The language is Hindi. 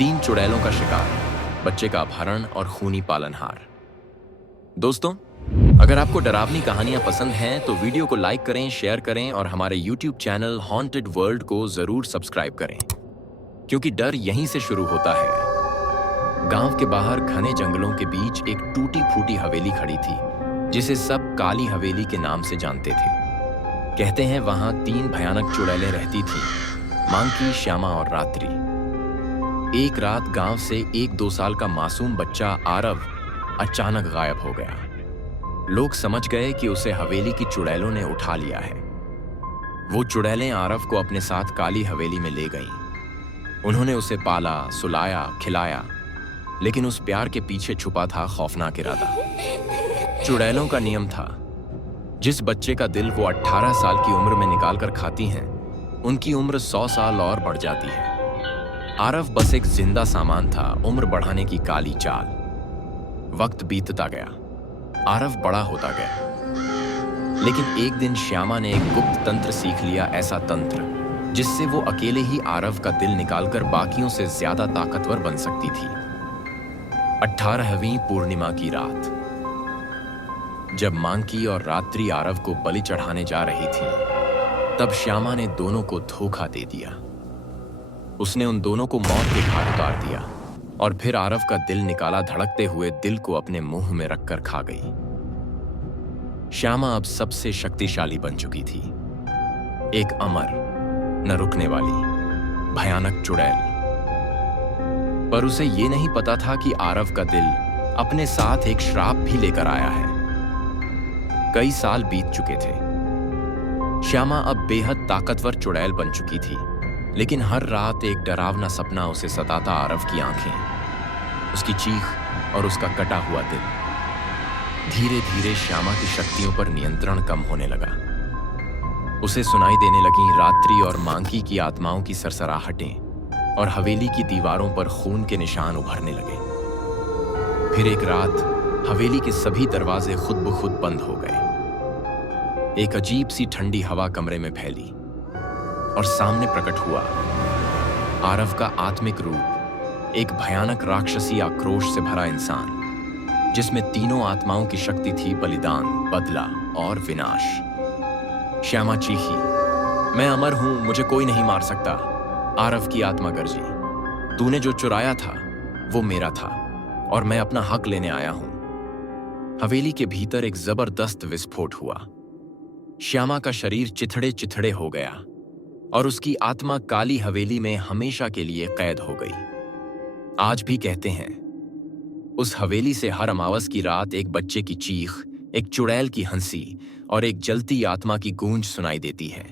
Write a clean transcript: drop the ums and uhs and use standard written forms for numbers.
3 चुड़ैलों का शिकार, बच्चे का अपहरण और खूनी पालनहार। दोस्तों, अगर आपको डरावनी कहानियां पसंद हैं तो वीडियो को लाइक करें, शेयर करें और हमारे यूट्यूब चैनल हॉन्टेड वर्ल्ड को जरूर सब्सक्राइब करें, क्योंकि डर यहीं से शुरू होता है। गांव के बाहर घने जंगलों के बीच एक टूटी फूटी हवेली खड़ी थी, जिसे सब काली हवेली के नाम से जानते थे। कहते हैं वहां 3 भयानक चुड़ैलें रहती थीं, मांकी, श्यामा और रात्रि। एक रात गांव से एक 2 साल का मासूम बच्चा आरव अचानक गायब हो गया। लोग समझ गए कि उसे हवेली की चुड़ैलों ने उठा लिया है। वो चुड़ैलें आरव को अपने साथ काली हवेली में ले गईं। उन्होंने उसे पाला, सुलाया, खिलाया, लेकिन उस प्यार के पीछे छुपा था खौफनाक इरादा। चुड़ैलों का नियम था, जिस बच्चे का दिल वो 18 साल की उम्र में निकाल कर खाती हैं, उनकी उम्र 100 साल और बढ़ जाती है। आरव बस एक जिंदा सामान था, उम्र बढ़ाने की काली चाल। वक्त बीतता गया, आरव बड़ा होता गया, लेकिन एक दिन श्यामा ने एक गुप्त तंत्र सीख लिया, ऐसा तंत्र जिससे वो अकेले ही आरव का दिल निकालकर बाकियों से ज्यादा ताकतवर बन सकती थी। 18वीं पूर्णिमा की रात, जब मांकी और रात्रि आरव को बलि चढ़ाने जा रही थी, तब श्यामा ने दोनों को धोखा दे दिया। उसने उन दोनों को मौत के घाट उतार दिया और फिर आरव का दिल निकाला, धड़कते हुए दिल को अपने मुंह में रखकर खा गई। श्यामा अब सबसे शक्तिशाली बन चुकी थी, एक अमर, न रुकने वाली, भयानक चुड़ैल। पर उसे ये नहीं पता था कि आरव का दिल अपने साथ एक श्राप भी लेकर आया है। कई साल बीत चुके थे। श्यामा अब बेहद ताकतवर चुड़ैल बन चुकी थी, लेकिन हर रात एक डरावना सपना उसे सताता। आरव की आंखें, उसकी चीख और उसका कटा हुआ दिल। धीरे धीरे श्यामा की शक्तियों पर नियंत्रण कम होने लगा। उसे सुनाई देने लगी रात्रि और मांकी की आत्माओं की सरसराहटें और हवेली की दीवारों पर खून के निशान उभरने लगे। फिर एक रात हवेली के सभी दरवाजे खुद ब खुद बंद हो गए। एक अजीब सी ठंडी हवा कमरे में फैली और सामने प्रकट हुआ आरव का आत्मिक रूप, एक भयानक राक्षसी आक्रोश से भरा इंसान, जिसमें तीनों आत्माओं की शक्ति थी, बलिदान, बदला और विनाश। श्यामा चीखी, मैं अमर हूं, मुझे कोई नहीं मार सकता। आरव की आत्मा गरजी, तूने जो चुराया था वो मेरा था और मैं अपना हक लेने आया हूं। हवेली के भीतर एक जबरदस्त विस्फोट हुआ। श्यामा का शरीर चिथड़े चिथड़े हो गया और उसकी आत्मा काली हवेली में हमेशा के लिए कैद हो गई। आज भी कहते हैं, उस हवेली से हर अमावस की रात एक बच्चे की चीख, एक चुड़ैल की हंसी और एक जलती आत्मा की गूंज सुनाई देती है।